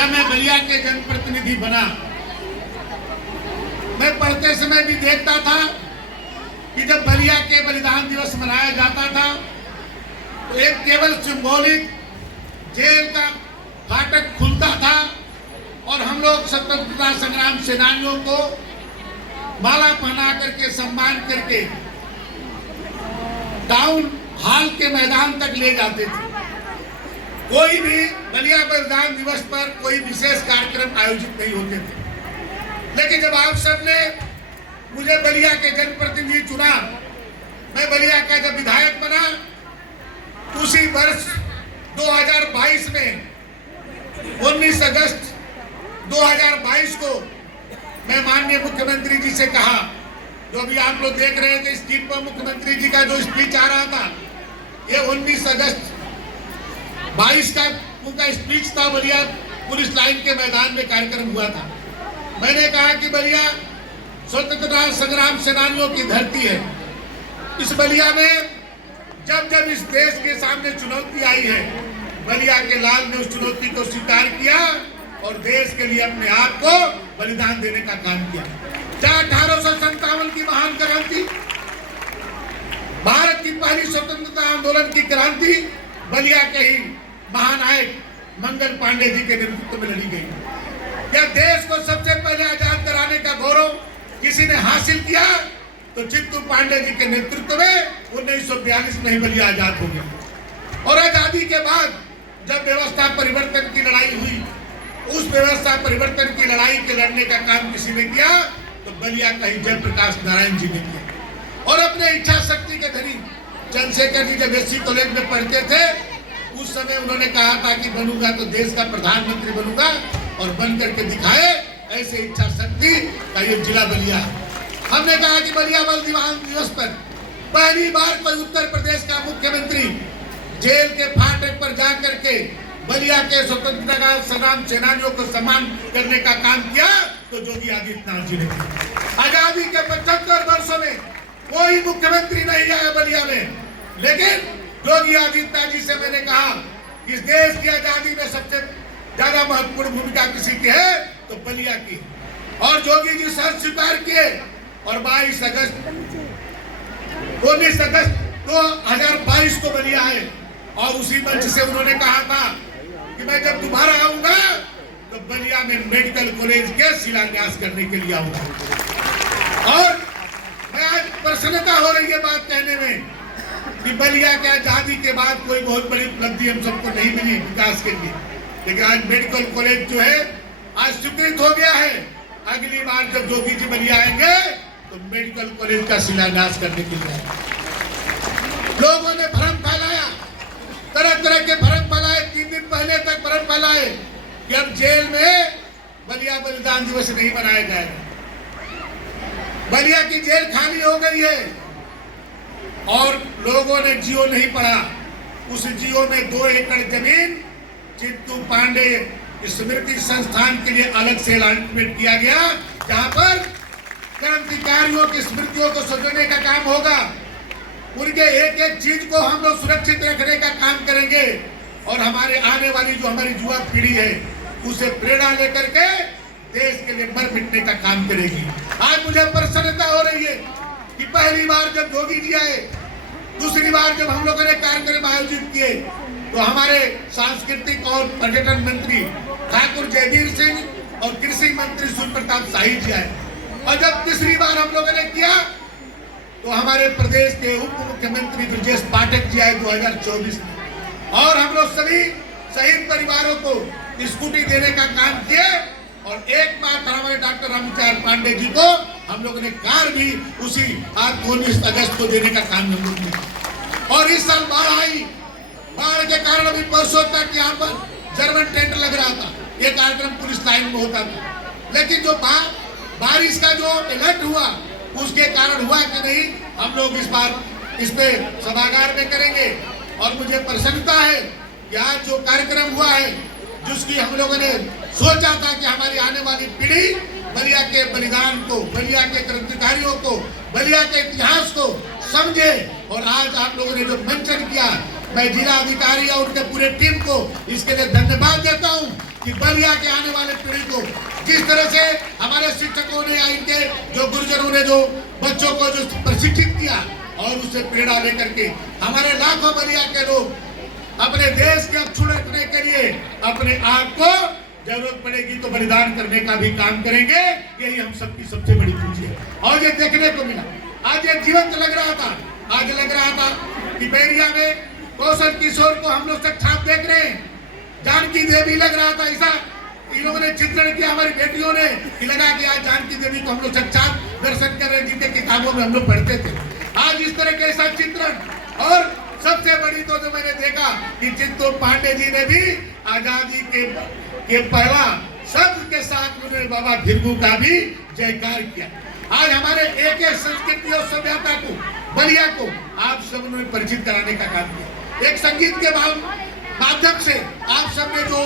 जब मैं बलिया के जनप्रतिनिधि बना, मैं पढ़ते समय भी देखता था कि जब बलिया के बलिदान दिवस मनाया जाता था तो एक केवल सिंबॉलिक जेल का फाटक खुलता था और हम लोग स्वतंत्रता संग्राम सेनानियों को माला पहना करके सम्मान करके टाउन हॉल के मैदान तक ले जाते थे। कोई भी बलिया बलिदान दिवस पर कोई विशेष कार्यक्रम आयोजित नहीं होते थे। लेकिन जब आप सबने मुझे बलिया के जनप्रतिनिधि चुना, मैं बलिया का जब विधायक बना, उसी वर्ष 2022 में 19 अगस्त 2022 को मैं माननीय मुख्यमंत्री जी से कहा, जो अभी आप लोग देख रहे थे स्क्रीन पर मुख्यमंत्री जी का जो स्पीच आ रहा था, ये 19 अगस्त 22 का उनका स्पीच था। बलिया पुलिस लाइन के मैदान में कार्यक्रम हुआ था। मैंने कहा कि बलिया स्वतंत्रता संग्राम सेनानियों की धरती है। इस बलिया में जब जब इस देश के सामने चुनौती आई है, बलिया के लाल ने उस चुनौती को स्वीकार किया और देश के लिए अपने आप को बलिदान देने का काम किया। जहाँ 1857 की महान क्रांति, भारत की पहली स्वतंत्रता आंदोलन की क्रांति बलिया के ही महानायक मंगल पांडे जी के नेतृत्व में लड़ी गई। यह देश को सबसे पहले आजाद कराने का गौरव किसी ने हासिल किया तो चित्तू पांडे जी के नेतृत्व में 1942 में ही बलिया आजाद हो गया। और आजादी के बाद जब व्यवस्था परिवर्तन की लड़ाई हुई, उस व्यवस्था परिवर्तन की लड़ाई के लड़ने का काम किसी ने किया तो बलिया का ही जयप्रकाश नारायण जी ने किया। और अपने इच्छा शक्ति के धनी चंद्रशेखर जी जब एससी कॉलेज में पढ़ते थे, उस समय उन्होंने कहा था कि बनूंगा तो देश का प्रधानमंत्री बनूंगा और बन करके दिखाए, ऐसे इच्छा शक्ति का ये जिला बलिया है। हमने कहा कि बलिया बलिदान दिवस पर पहली बार कोई उत्तर प्रदेश का मुख्यमंत्री जेल के फाटक पर जा करके बलिया के स्वतंत्रता संग्राम सेनानियों को सम्मान करने का काम किया तो योगी आदित्यनाथ जी ने किया। आजादी के 75 वर्षों में कोई मुख्यमंत्री नहीं आया बलिया में, लेकिन योगी आदित्यनाथ जी से मैंने कहा कि इस देश की आजादी में सबसे ज्यादा महत्वपूर्ण भूमिका किसी की है तो बलिया की। और योगी जी सर स्वीकार किए और 19 अगस्त 2022 को बलिया है। और उसी मंच से उन्होंने कहा था कि मैं जब दोबारा आऊंगा तो बलिया में मेडिकल कॉलेज के शिलान्यास करने के लिए आऊंगा। और मैं आज प्रसन्नता हो रही है बात कहने में कि बलिया के आजादी के बाद कोई बहुत बड़ी उपलब्धि हम सबको नहीं मिली विकास के लिए, लेकिन आज मेडिकल कॉलेज जो है आज स्वीकृत हो गया है। अगली बार जब योगी जी बलिया आएंगे तो मेडिकल कॉलेज का शिलान्यास करने के लिए। लोगों ने भ्रम फैलाया, तरह तरह के भ्रम फैलाए, 3 दिन पहले तक भ्रम फैलाए कि अब जेल में बलिया बलिदान दिवस नहीं मनाया जाएगा। बलिया की जेल खाली हो गई है और लोगों ने जियो नहीं पढ़ा। उस जियो में 2 एकड़ जमीन चित्तू पांडे स्मृति संस्थान के लिए अलग से अलॉटमेंट किया गया, जहां पर क्रांतिकारियों की स्मृतियों को सजोने का काम होगा। उनके एक एक चीज को हम लोग सुरक्षित रखने का काम करेंगे और हमारे आने वाली जो हमारी युवा पीढ़ी है उसे प्रेरणा लेकर के देश के लिए मर मिटने का काम करेगी। आज मुझे प्रसन्नता हो रही है कि पहली बार जब योगी जी आए, दूसरी बार जब हम लोगों ने कार्यक्रम आयोजित किए तो हमारे सांस्कृतिक और पर्यटन मंत्री ठाकुर जयवीर सिंह और कृषि मंत्री सूर्य प्रताप शाही जी आए। और जब तीसरी बार हम लोगों ने किया तो हमारे प्रदेश के उप मुख्यमंत्री ब्रजेश पाठक जी आए 2024 में। और हम लोग सभी शहीद परिवारों को स्कूटी देने का काम किए और एकमात्र हमारे डॉक्टर रामचार पांडे जी को हम लोगों ने कार भी उसी 19 अगस्त को देने का काम हम लोग किया। और इस साल बाढ़ आई, बाढ़ के कारण अभी परसों तक यहाँ पर जर्मन टेंट लग रहा था, ये कार्यक्रम पुलिस लाइन में होता था। लेकिन जो बारिश का जो अलर्ट हुआ उसके कारण हुआ कि नहीं, हम लोग इस बार इस पे सभागार में करेंगे। और मुझे प्रसन्नता है कि आज जो कार्यक्रम हुआ है, जिसकी हम लोगों ने सोचा था कि हमारी आने वाली पीढ़ी बलिया के बलिदान को, बलिया के क्रांतिकारियों को, बलिया के इतिहास को समझे। और आज आप लोगों ने जो मंचन किया, मैं जिला अधिकारी और उनके पूरे टीम को इसके लिए धन्यवाद देता हूं। कि बलिया के आने वाले पीढ़ी को जिस तरह से हमारे शिक्षकों ने या इनके जो गुरुजनों ने जो बच्चों को जो प्रशिक्षित किया और उससे प्रेरणा लेकर के हमारे लाखों बलिया के लोग अपने देश के अक्षुण रखने के लिए अपने आप को जरूरत पड़ेगी तो बलिदान करने का भी काम करेंगे। यही हम सबकी सबसे बड़ी पूंजी है और ये देखने को मिला। आज ये जीवंत लग रहा था। आज लग रहा था कि बैरिया में कौशल किशोर को हम लोग साक्षात देख रहे हैं। जानकी देवी लग रहा था ऐसा इन लोगों ने चित्रण किया हमारी बेटियों ने कि लगा कि आज जानकी देवी को हम लोग साक्षात दर्शन कर रहे हैं जिनके किताबों में हम लोग पढ़ते थे। आज इस तरह के ऐसा चित्रण और सबसे बड़ी तो जो मैंने देखा कि चित्तू पांडे जी ने भी आजादी के पहला शब्द के साथ उन्होंने बाबा भिरगू का भी जयकार किया। आज हमारे एक एक संस्कृति और सभ्यता को बलिया को आप सब उन्होंने परिचित कराने का काम किया। एक संगीत के माध्यम से आप सब ने जो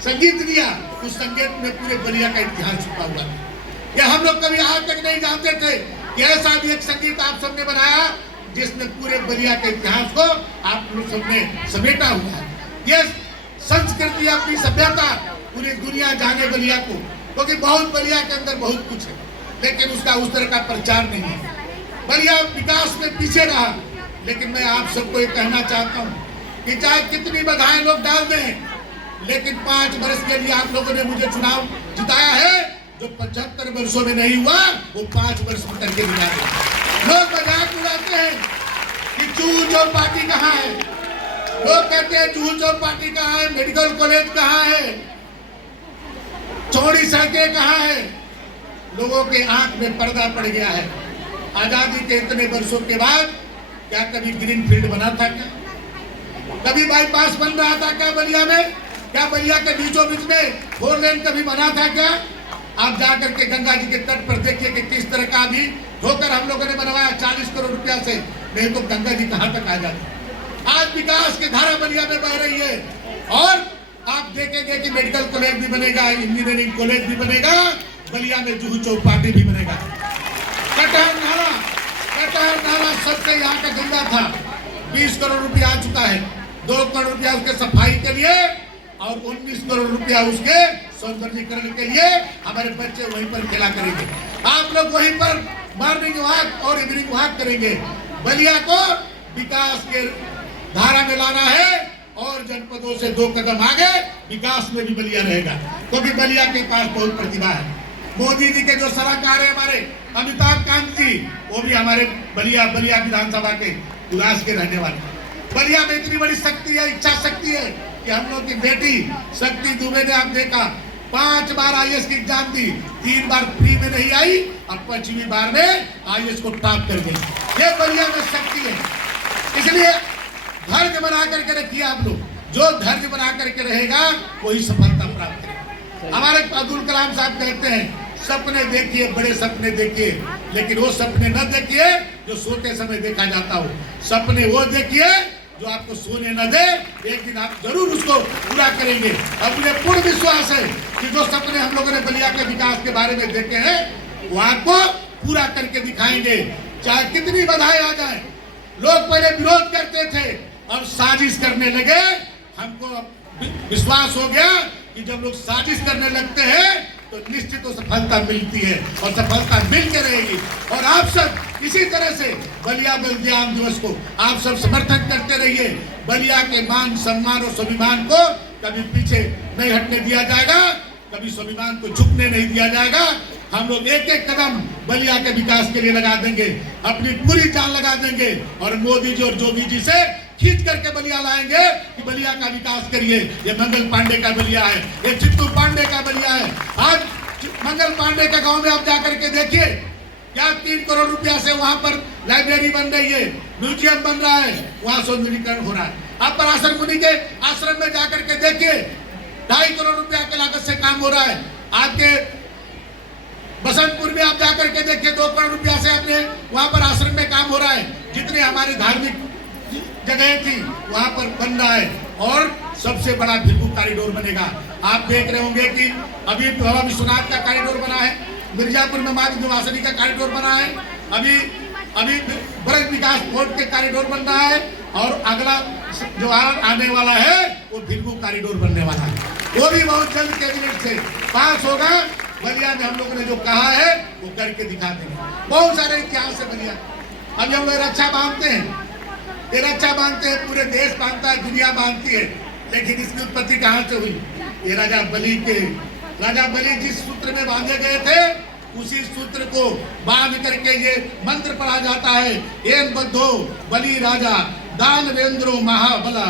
संगीत दिया उस संगीत में पूरे बलिया का इतिहास छुपा हुआ है। यह हम लोग कभी आज तक नहीं जानते थे कि ऐसा भी एक संगीत आप सबने बनाया जिसने पूरे बलिया के इतिहास को आप लोग सबने समेटा हुआ है। यह संस्कृति अपनी सभ्यता पूरी दुनिया जाने बलिया को, क्योंकि बहुत बलिया के अंदर बहुत कुछ है लेकिन उसका उस तरह का प्रचार नहीं है। बलिया विकास में पीछे रहा। लेकिन मैं आप सबको ये कहना चाहता हूँ कि चाहे कितनी बधाई लोग डाल दें लेकिन 5 वर्ष के लिए आप लोगों ने मुझे चुनाव जिताया है। जो 75 वर्षों में नहीं हुआ वो 5 वर्ष में करके दिखा दे। लोग मजाक उड़ाते हैं कि जूहू चौपाटी कहाँ है। लोग कहते हैं जूहू चौपाटी कहाँ है, मेडिकल कॉलेज कहाँ है, चौड़ी सड़कें कहाँ है। लोगों के आंख में पर्दा पड़ गया है। आजादी के इतने वर्षों के बाद क्या कभी ग्रीन फील्ड बना था क्या? कभी बाईपास बन रहा था क्या बलिया में? क्या बलिया के बीचों बीच में 4 लेन कभी बना था क्या? आप जाकर के गंगा जी के तट पर देखिए कि किस तरह का भी ठोकर हम लोगों ने बनवाया 40 करोड़ रुपया से। नहीं तो गंगा जी कहाँ तक आ जाती। आज विकास की धारा बलिया में बह रही है और आप देखेंगे कि मेडिकल कॉलेज भी बनेगा, इंजीनियरिंग कॉलेज भी बनेगा, बलिया में जूहू चौपाटी भी बनेगा। कटहर नाला सबसे यहाँ का गंदा था। 20 करोड़ रुपया आ चुका है। 2 करोड़ रुपया उसके सफाई के लिए और 19 करोड़ रुपया उसके सौंदर्यीकरण के लिए हमारे बच्चे वहीं पर खेला करेंगे। आप लोग वहीं पर मॉर्निंग वॉक और इवनिंग वॉक करेंगे। बलिया को विकास के धारा में लाना है और जनपदों से 2 कदम आगे विकास में भी बलिया रहेगा, क्योंकि बलिया के पास बहुत प्रतिभा है। मोदी जी के जो सलाहकार है हमारे अमिताभ कांत जी, वो भी हमारे बलिया विधानसभा के उल्लास के रहने वाले। बलिया में इतनी बड़ी शक्ति है, इच्छा शक्ति है कि हम लोग की बेटी शक्ति दुबे ने आप देखा 5 बार आईएएस की एग्जाम दी, 3 बार फ्री में नहीं आई और 5वीं बार में आईएएस को टॉप कर गई। ये बलिया में शक्ति है। इसलिए धैर्य बना करके रखिए आप लोग। जो धैर्य बना करके रहेगा वही सफलता प्राप्त करेगा। हमारे अब्दुल कलाम साहब कहते हैं सपने देखिए, बड़े सपने देखिए, लेकिन वो सपने न देखिए जो सोते समय देखा जाता हो। सपने वो देखिए जो आपको सोने न दे। एक दिन आप जरूर उसको पूरा करेंगे। अपने पूर्ण विश्वास है कि जो सपने हम लोगों ने बलिया के विकास के बारे में देखे हैं वो आपको पूरा करके दिखाएंगे। चाहे कितनी बधाई आ जाए। लोग पहले विरोध करते थे और साजिश करने लगे। हमको विश्वास हो गया कि जब लोग साजिश करने लगते हैं तो निश्चित तो सफलता मिलती है और सफलता मिल के रहेगी। और आप सब इसी तरह से बलिया बलिदान दिवस को आप सब समर्थन करते रहिए। बलिया के मान सम्मान और स्वाभिमान को कभी पीछे नहीं हटने दिया जाएगा, कभी स्वाभिमान को झुकने नहीं दिया जाएगा। हम लोग एक एक कदम बलिया के विकास के लिए लगा देंगे, अपनी पूरी जान लगा देंगे और मोदी जी और जोगी जी से खींच करके बलिया लाएंगे कि बलिया का विकास करिए। ये मंगल पांडे का बलिया है, ये चित्तू पांडे का बलिया है। आज मंगल पांडे के गांव में आप जाकर के देखिए क्या 3 करोड़ रुपया से वहां पर लाइब्रेरी बन रही है, म्यूजियम बन रहा है, वहां सौंदर्यीकरण हो रहा है। आप पराशर मुनि के आश्रम में जाकर के देखिए 2.5 करोड़ रुपया के लागत से काम हो रहा है। आपके बसंतपुर में आप जाकर के देखिए 2 करोड़ रुपया से अपने वहां पर आश्रम में काम हो रहा है। जितने हमारे धार्मिक जगह थी वहां पर बन रहा है और सबसे बड़ा भिरगू कॉरिडोर बनेगा। आप देख रहे होंगे कि अभी बाबा विश्वनाथ का कॉरिडोर बना है, मिर्जापुर में माँ विंध्यवासिनी का कॉरिडोर बना है, अभी ब्रज विकास बोर्ड के कॉरिडोर बन रहा है और अगला जो आने वाला है वो भिरगू कॉरिडोर बनने वाला है। वो भी बहुत जल्द कैबिनेट से पास होगा। बलिया में हम लोगों ने जो कहा है वो करके दिखा देंगे। बहुत सारे इतिहास है बलिया। अभी हम लोग रक्षा बांधते हैं, ये रक्षा बांधते हैं, पूरे देश बांधता है, दुनिया बांधती है, लेकिन इसकी उत्पत्ति कहाँ से हुई? ये राजा बलि जिस सूत्र में बांधे गए थे उसी सूत्र को बांध करके ये मंत्र पढ़ा जाता है, एन बद्धो बलि राजा दानवेंद्रो महाबला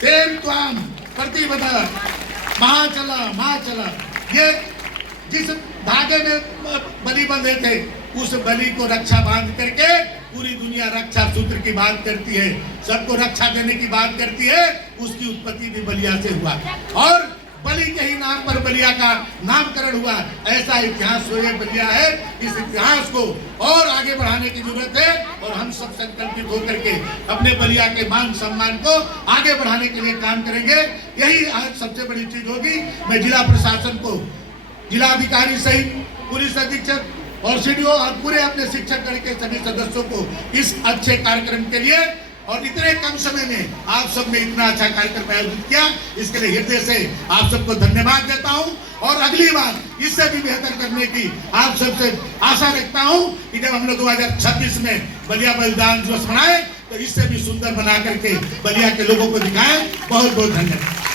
तेन त्वाम प्रतिबद्ध महाचला। ये जिस धागे में बलि बंधे थे उस बलि को रक्षा बांध करके पूरी दुनिया रक्षा सूत्र की बात करती है, सबको रक्षा देने की बात करती है। उसकी उत्पत्ति भी बलिया से हुआ और बलि के ही नाम पर बलिया का नामकरण हुआ। ऐसा इतिहास बलिया है। इस इतिहास को और आगे बढ़ाने की जरूरत है और हम सब संकल्पित होकर के अपने बलिया के मान सम्मान को आगे बढ़ाने के लिए काम करेंगे। यही आज सबसे बड़ी चीज होगी। मैं जिला प्रशासन को, जिलाधिकारी सहित पुलिस अधीक्षक और सीडीओ और पूरे अपने शिक्षक गण के सभी सदस्यों को इस अच्छे कार्यक्रम के लिए और इतने कम समय में आप सब ने इतना अच्छा कार्यक्रम आयोजित किया, इसके लिए हृदय से आप सबको धन्यवाद देता हूं और अगली बार इससे भी बेहतर करने की आप सबसे आशा रखता हूं कि जब हम लोग 2026 में बलिया बलिदान दिवस मनाए तो इससे भी सुंदर बना करके बलिया के लोगों को दिखाएं। बहुत बहुत धन्यवाद।